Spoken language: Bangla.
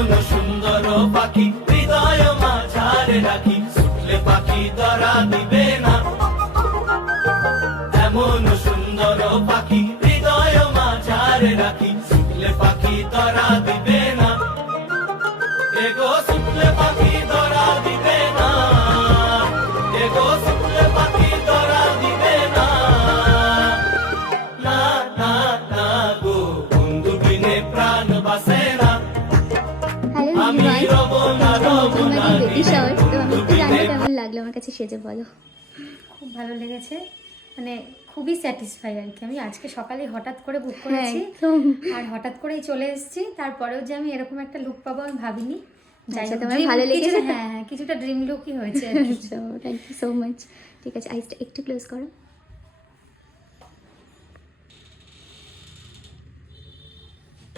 এমন সুন্দর পাখি হৃদয় মাঝারে রাখি, ছুটলে পাখি ধরা দিবে না। এমন সুন্দর পাখি হৃদয় মাঝারে রাখি, ছুটলে পাখি ধরা দিবে না। এগো ছুটলে পাখি ধরা দিবে না, এগো ছুটলে পাখি ধরা দিবে না। না না না গো, বন্ধু বিনে প্রাণ বাসে না। হ্যালো আমি রব না রব না বেবি শাওয়ার। তো আমি বন্ধু একটু জানি বিনে। কেমন লাগলো আমার কাছে সেজে, বলো। খুব ভালো লেগেছে, মানে খুবই স্যাটিসফাই আর কি। আমি আজকে সকালে হঠাৎ করে বুক হ্যাঁ, করেছি একদম। আর হঠাৎ করেই চলে এসেছি। তারপরেও যে আমি এরকম একটা লুক পাবো আমি ভাবিনি। যাই আচ্ছা, হোক, তোমার dream ভালো লেগেছে কিছুটা- তো? হ্যাঁ হ্যাঁ, কিছুটা ড্রিম লুকই হয়েছে আর কি। Thank you so much. ঠিক আছে, আইসটা একটু ক্লোজ করো।